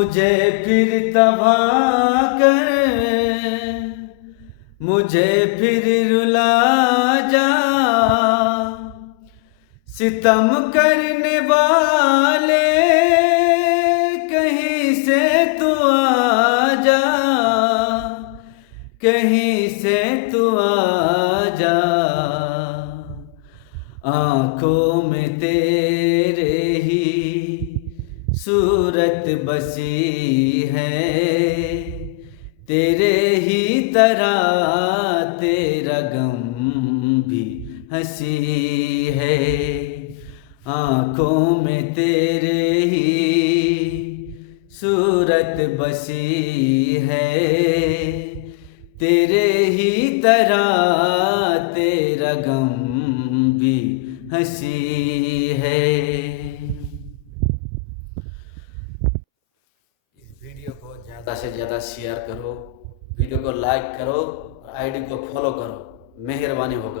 मुझे फिर तबाह कर, मुझे फिर रुला जा, सितम करने वाले कहीं से तू आ जा, कहीं से तू आ जा। आँखों में तेरे ही सूरत बसी है, तेरे ही तरह तेरा गम भी हंसी है। आँखों में तेरे ही सूरत बसी है, तेरे ही तरह तेरा गम भी हंसी है। इस वीडियो को ज़्यादा से ज़्यादा शेयर करो, वीडियो को लाइक करो, आईडी को फॉलो करो, मेहरबानी होगा।